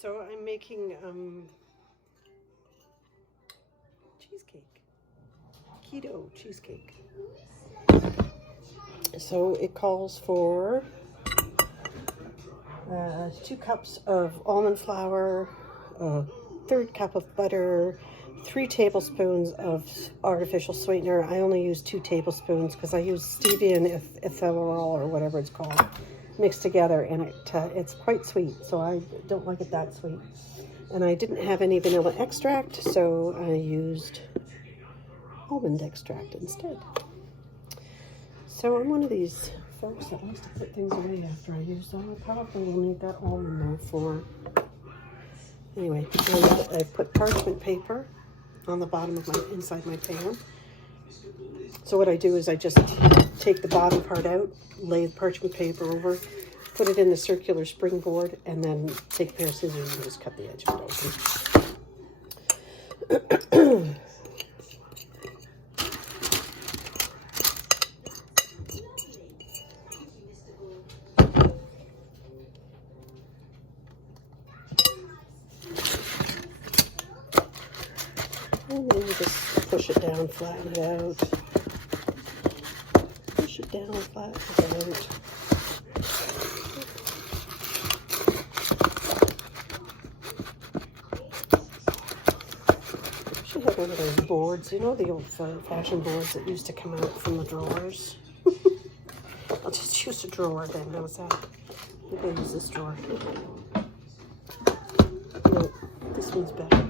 So I'm making cheesecake, keto cheesecake. So it calls for 2 cups of almond flour, a 1/3 cup of butter, 3 tablespoons of artificial sweetener. I only use 2 tablespoons because I use stevia and ephedrol or whatever it's called mixed together, and it's quite sweet, so I don't like it that sweet. And I didn't have any vanilla extract, so I used almond extract instead. So I'm one of these folks that likes to put things away after I use them. I probably will need that almond though for... Anyway, I put parchment paper on the bottom of inside my pan. So what I do is I just take the bottom part out, lay the parchment paper over, put it in the circular springboard, and then take a pair of scissors and just cut the edge of it open. And then you just push it down, flatten it out. Push it down, flatten it out. I should have one of those boards, you know, the old-fashioned boards that used to come out from the drawers. I'll just use a drawer then, how's that? Maybe I'll use this drawer. No, this one's better.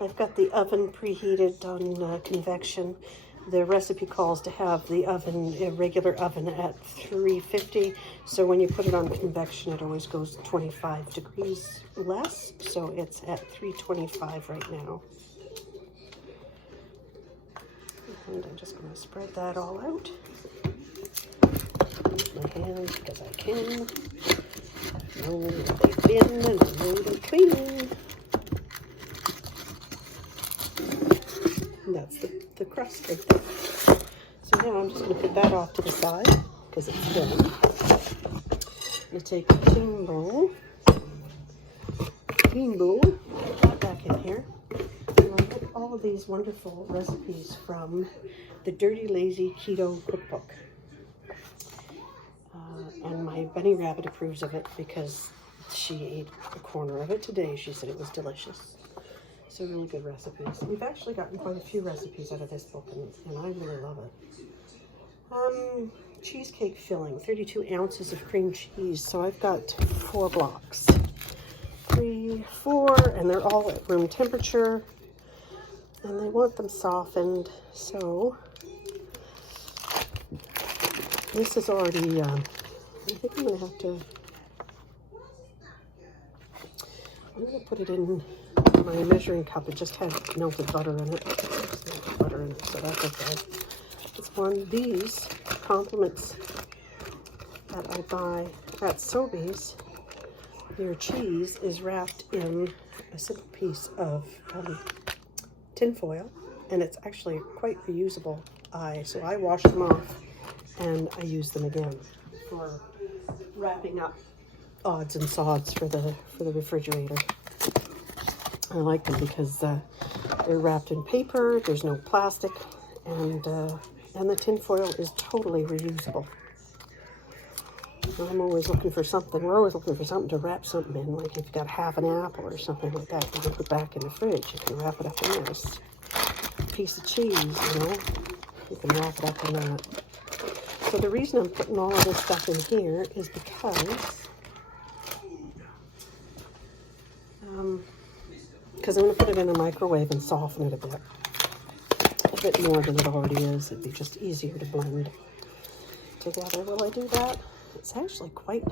I've got the oven preheated on convection. The recipe calls to have the oven, a regular oven, at 350. So when you put it on convection, it always goes 25 degrees less. So it's at 325 right now. And I'm just going to spread that all out. Use my hands because I can. I know they've been and I know they're clean. And that's the crust right there. So now I'm just going to put that off to the side because it's done. I'm going to take a clean bowl, put that back in here. And I'll get all of these wonderful recipes from the Dirty Lazy Keto Cookbook. And my bunny rabbit approves of it because she ate a corner of it today. She said it was delicious. So really good recipes. We've actually gotten quite a few recipes out of this book, and I really love it. Cheesecake filling, 32 ounces of cream cheese. So I've got 4 blocks. 3, 4, and they're all at room temperature. And they want them softened. So this is already, I think I'm going to have to, I'm going to put it in my measuring cup. It just had melted butter in it. So that's okay. It's one. These compliments that I buy at Sobeys, your cheese is wrapped in a simple piece of tin foil, and it's actually quite reusable. So I wash them off and I use them again for wrapping up odds and sods for the refrigerator. I like them because they're wrapped in paper, there's no plastic, and the tin foil is totally reusable. I'm always looking for something. We're always looking for something to wrap something in. Like if you've got half an apple or something like that, you can put back in the fridge. You can wrap it up in there. A piece of cheese, you know, you can wrap it up in that. So the reason I'm putting all of this stuff in here is because I'm going to put it in the microwave and soften it a bit more than it already is. It'd be just easier to blend together. Will I do that? It's actually quite,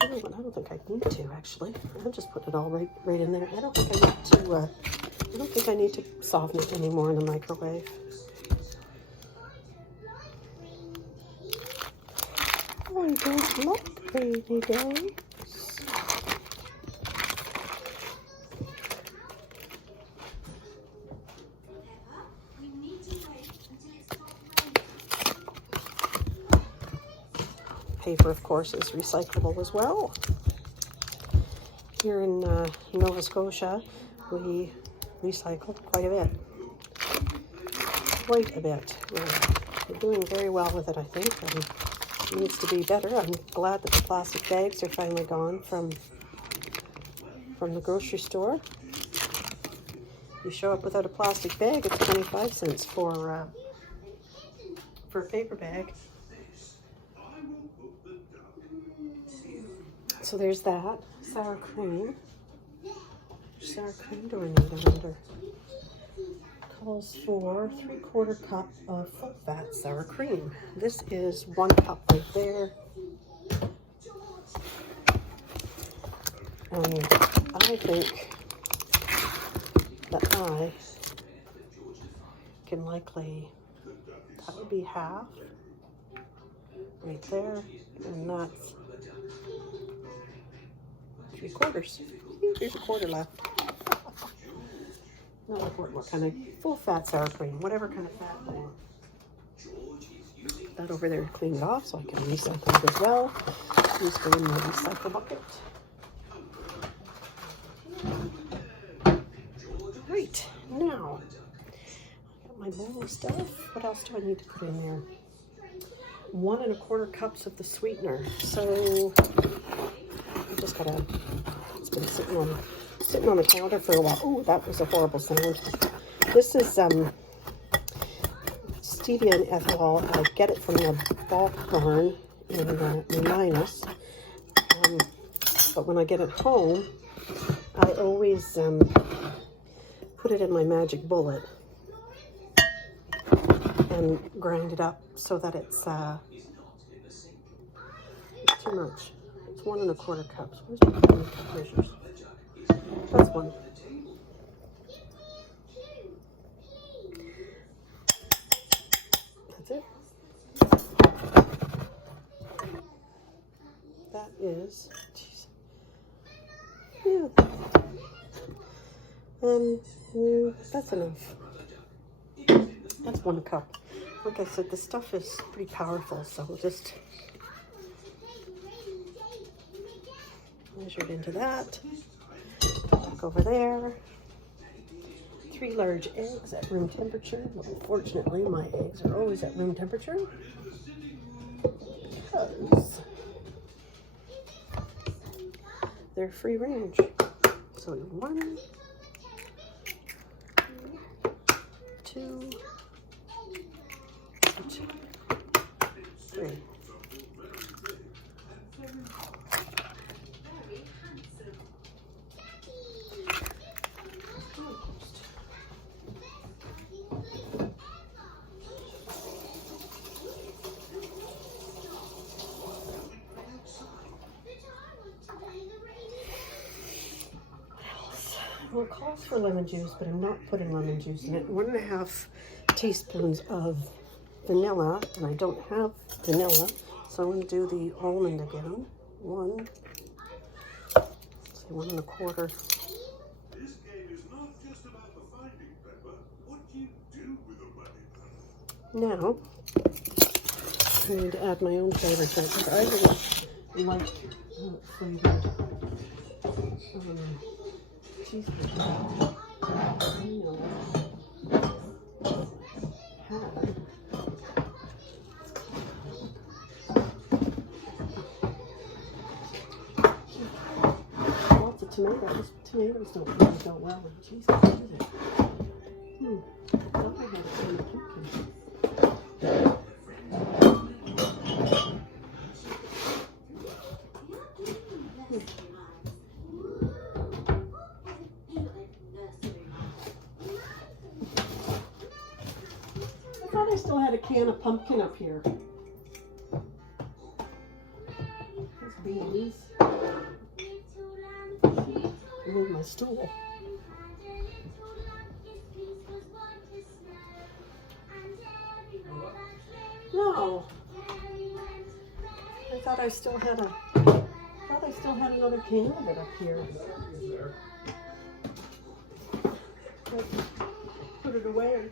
I don't think I need to actually. I'll just put it all right in there. I don't think I need to soften it anymore in the microwave. I don't like rainy days. paper, of course, is recyclable as well. Here in Nova Scotia, we recycle quite a bit. We're doing very well with it, I think. It needs to be better. I'm glad that the plastic bags are finally gone from the grocery store. You show up without a plastic bag, it's 25 cents for a paper bag. So there's that. Sour cream. Which sour cream do I need? I wonder. Calls for 3/4 cup of full fat sour cream. This is 1 cup right there. And I think that I can likely, that would be half right there, and that's 3/4. There's a quarter left. Not important what kind of full fat sour cream, whatever kind of fat I want. That over there to clean it off so I can recycle it as well. Just go in the recycle bucket. Right, now, I got my bowl of stuff. What else do I need to put in there? 1 1/4 cups of the sweetener. So, I just gotta, it's been sitting on the counter for a while. Oh, that was a horrible sound. This is stevia and ethanol. I get it from the bulk barn in Minus. But when I get it home, I always put it in my magic bullet and grind it up so that it's too much. It's 1 1/4 cups. Where's my cup measures? That's 1. That's it. That is, geez. Yeah. That's enough. That's 1 cup. Like I said, this stuff is pretty powerful, so we'll just measure it into that. Back over there. 3 large eggs at room temperature. Well, fortunately, my eggs are always at room temperature because they're free range. So 1, 2, 3. Well, it calls for lemon juice, but I'm not putting lemon juice in it. 1 1/2 teaspoons of vanilla, and I don't have vanilla, so I'm going to do the almond again. 1, say 1 1/4. This game is not just about the finding pepper. What do you do with the money? Now, I'm going to add my own flavor to it, because I really like flavored cheesecake. I know lots of tomatoes. Tomatoes don't really go well with cheesecake, do they? I thought I had it in the pumpkin. I still had a can of pumpkin up here. There's beans. I need my stool. No. I thought I still had another can of it up here. Put it away.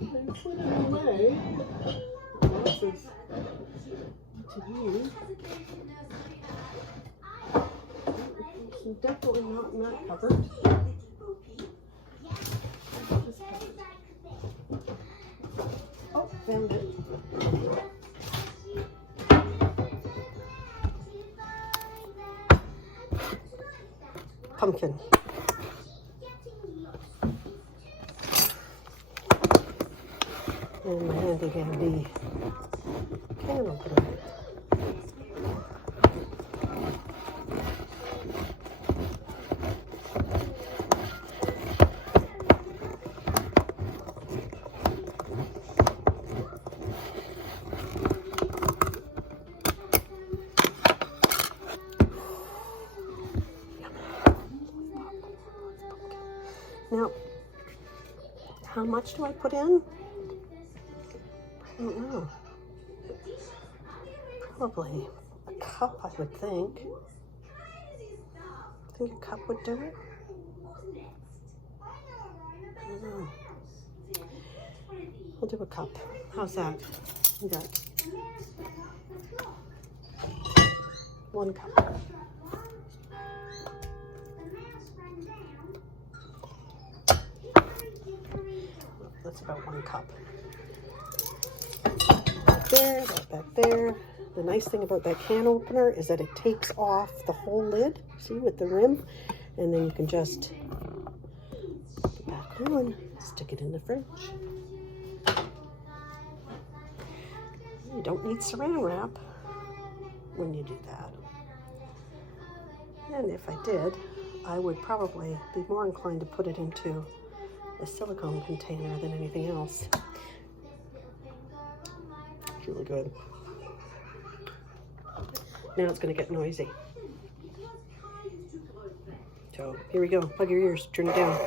I put it away. This is to use. It's definitely not in that cupboard. This cupboard. Oh, found it. Pumpkin. And my handy dandy can opener. Now, how much do I put in? I don't know. Probably a cup, I would think. Think a cup would do it? I don't know. We'll do a cup. How's that? You got 1 cup. That's about 1 cup. There, back there. The nice thing about that can opener is that it takes off the whole lid, see, with the rim, and then you can just put it back on, stick it in the fridge. You don't need saran wrap when you do that. And if I did, I would probably be more inclined to put it into a silicone container than anything else. It's really good. Now it's going to get noisy. So here we go. Plug your ears. Turn it down.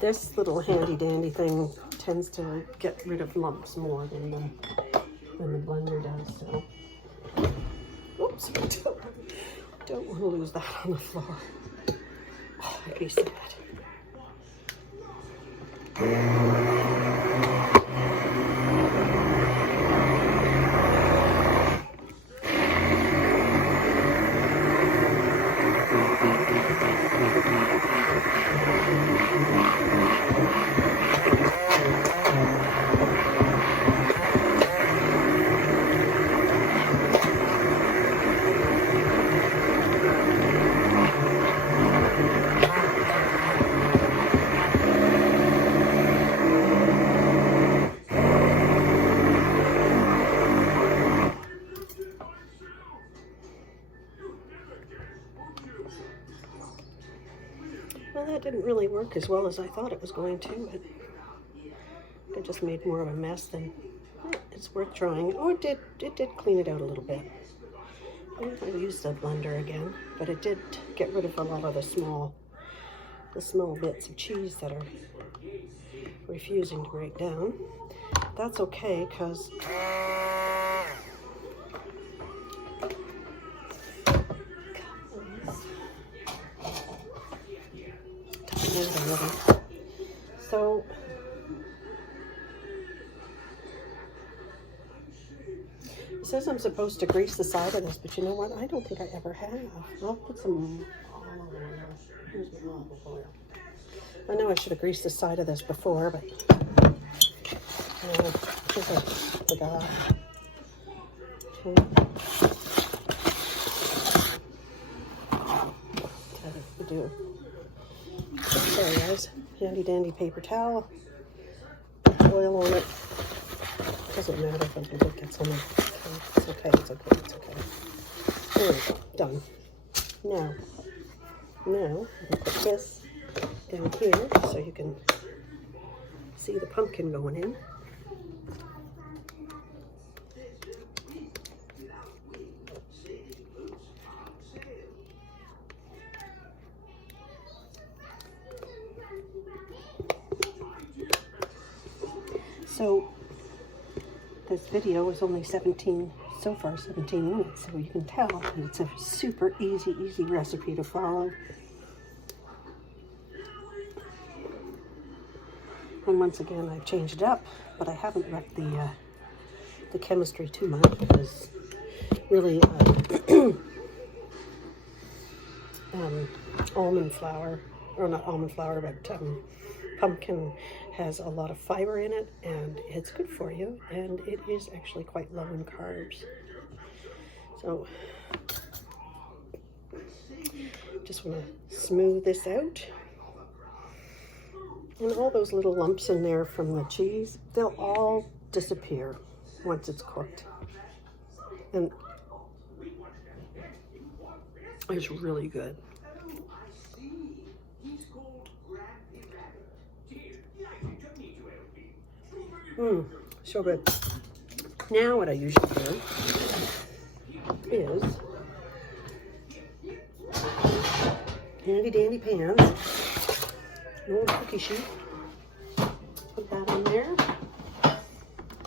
This little handy dandy thing tends to get rid of lumps more than the blender does. So, oops, don't want to lose that on the floor. Oh, I used to that. Well, that didn't really work as well as I thought it was going to. It just made more of a mess than it's worth trying. Oh, it did clean it out a little bit. I used the blender again, but it did get rid of a lot of the small bits of cheese that are refusing to break down. That's okay, because so it says I'm supposed to grease the side of this, but you know what? I don't think I ever have. I'll put some olive oil. Here's my olive oil. I know I should have greased the side of this before, but I think I forgot. That's do. Sorry guys, handy dandy paper towel, oil on it. Doesn't matter if it gets on it. It's okay, it's okay, it's okay. There we go, done. Now I'm gonna put this down here so you can see the pumpkin going in. So this video is only 17 minutes, so you can tell that it's a super easy recipe to follow. And once again, I've changed it up, but I haven't wrecked the chemistry too much, because really almond flour, or not almond flour, but pumpkin has a lot of fiber in it, and it's good for you, and it is actually quite low in carbs. So just want to smooth this out, and all those little lumps in there from the cheese, they'll all disappear once it's cooked, and it's really good. So good. Now what I usually do is handy dandy pans, an old cookie sheet, put that in there,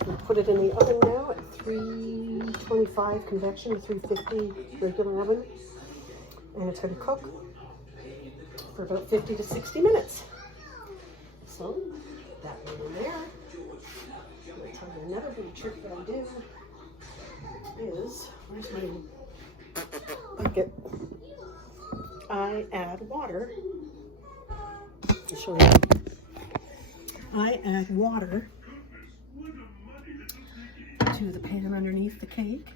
and put it in the oven now at 325 convection, 350 regular oven, and it's going to cook for about 50 to 60 minutes. So that one in there. Another big trick that I do is, where's my bucket? I add water. I'll show you. I add water to the pan underneath the cake,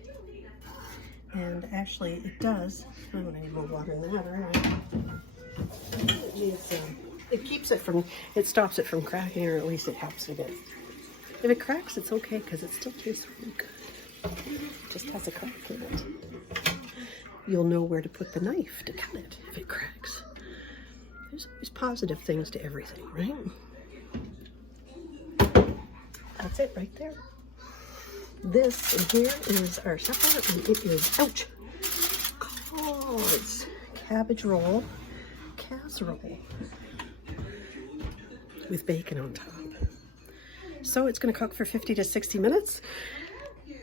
and actually it does. I don't need more water in that, right? It keeps it from, it stops it from cracking, or at least it helps with it. If it cracks, it's okay, because it still tastes really good. It just has a crack in it. You'll know where to put the knife to cut it if it cracks. There's positive things to everything, right? That's it right there. This in here is our supper, and it is, ouch, called cabbage roll casserole with bacon on top. So it's going to cook for 50 to 60 minutes.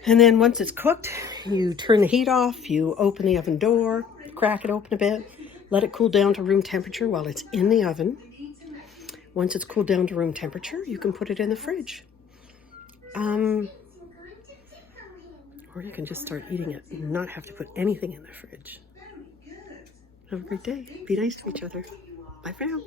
And then once it's cooked, you turn the heat off, you open the oven door, crack it open a bit, let it cool down to room temperature while it's in the oven. Once it's cooled down to room temperature, you can put it in the fridge. Or you can just start eating it and not have to put anything in the fridge. Have a great day. Be nice to each other. Bye for now.